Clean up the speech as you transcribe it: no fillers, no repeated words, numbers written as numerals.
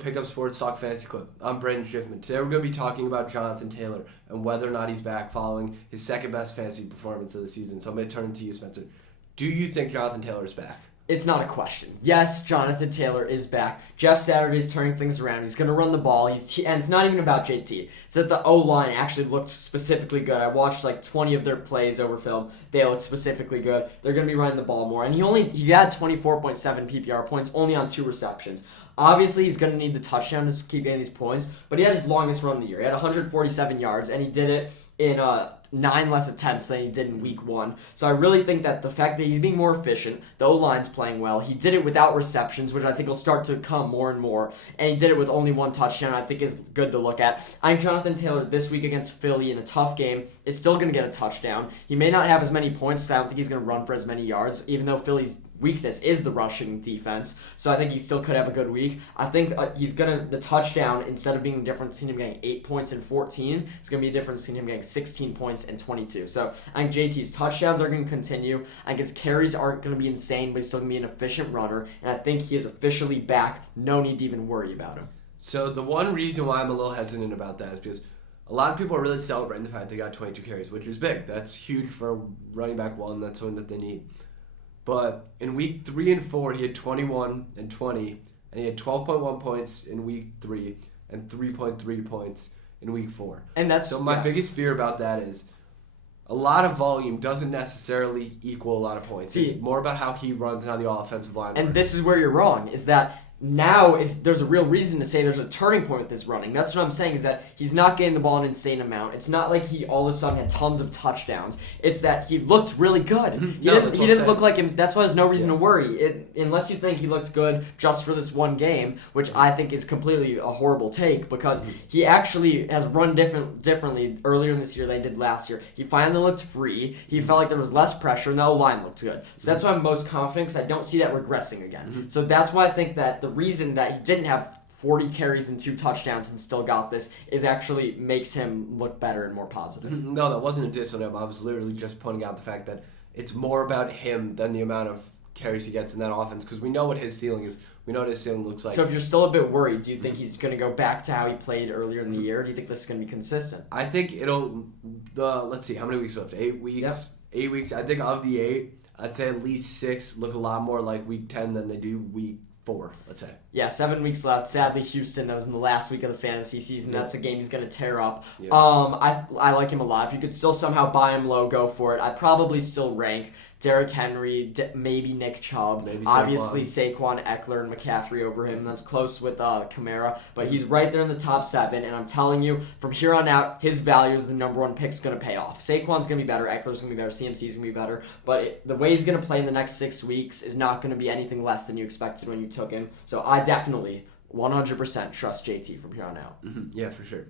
Pickup Sports Talk Fantasy Clip. I'm Brandon Schiffman. Today we're going to be talking about Jonathan Taylor and whether or not he's back following his second best fantasy performance of the season. So I'm going to turn to you, Spencer. Do you think Jonathan Taylor is back? It's not a question. Yes, Jonathan Taylor is back. Jeff Saturday's turning things around. He's going to run the ball. And it's not even about JT. It's that the O-line actually looked specifically good. I watched like 20 of their plays over film. They looked specifically good. They're going to be running the ball more. And he had 24.7 PPR points only on 2 receptions. Obviously, he's going to need the touchdown to keep getting these points, but he had his longest run of the year. He had 147 yards, and he did it in 9 less attempts than he did in week 1. So I really think that the fact that he's being more efficient, the O-line's playing well, he did it without receptions, which I think will start to come more and more, and he did it with only 1 touchdown, I think is good to look at. I think Jonathan Taylor this week against Philly in a tough game is still going to get a touchdown. He may not have as many points, so I don't think he's going to run for as many yards, even though Philly's weakness is the rushing defense, so I think he still could have a good week. I think the touchdown, instead of being the difference between him getting 8 points and 14, it's going to be a difference between him getting 16 points and 22. So I think JT's touchdowns are going to continue. I think his carries aren't going to be insane, but he's still going to be an efficient runner, and I think he is officially back. No need to even worry about him. So the one reason why I'm a little hesitant about that is because a lot of people are really celebrating the fact they got 22 carries, which is big. That's huge for running back one. That's something that they need. But in week 3 and 4, he had 21 and 20, and he had 12.1 points in week 3 and 3.3 points in week 4. And that's so my biggest fear about that is a lot of volume doesn't necessarily equal a lot of points. It's more about how he runs and how the offensive line works. And this is where you're wrong, is that there's a real reason to say there's a turning point with this running. That's what I'm saying, is that he's not getting the ball an insane amount. It's not like he all of a sudden had tons of touchdowns. It's that he looked really good. He didn't look like him. That's why there's no reason to worry. Unless you think he looked good just for this one game, which I think is completely a horrible take, because he actually has run differently earlier in this year than he did last year. He finally looked free. He felt like there was less pressure, and the O-line looked good. So that's why I'm most confident, because I don't see that regressing again. So that's why I think that the reason that he didn't have 40 carries and 2 touchdowns and still got this is actually makes him look better and more positive. No, that wasn't a diss on him. I was literally just pointing out the fact that it's more about him than the amount of carries he gets in that offense, because we know what his ceiling is. We know what his ceiling looks like. So if you're still a bit worried, do you think he's going to go back to how he played earlier in the year? Or do you think this is going to be consistent? I think let's see, how many weeks left? 8 weeks? Yep. 8 weeks. I think of the 8, I'd say at least 6 look a lot more like week 10 than they do week 4, let's say. Yeah, 7 weeks left. Sadly, Houston, that was in the last week of the fantasy season. Yep. That's a game he's going to tear up. Yep. I like him a lot. If you could still somehow buy him low, go for it. I'd probably still rank Derrick Henry, maybe Nick Chubb, maybe obviously Saquon, Eckler, and McCaffrey over him. That's close with Kamara, but he's right there in the top 7, and I'm telling you, from here on out, his value as the number 1 pick is going to pay off. Saquon's going to be better, Eckler's going to be better, CMC's going to be better, but the way he's going to play in the next 6 weeks is not going to be anything less than you expected when you took him. So I definitely 100% trust JT from here on out. Yeah, for sure.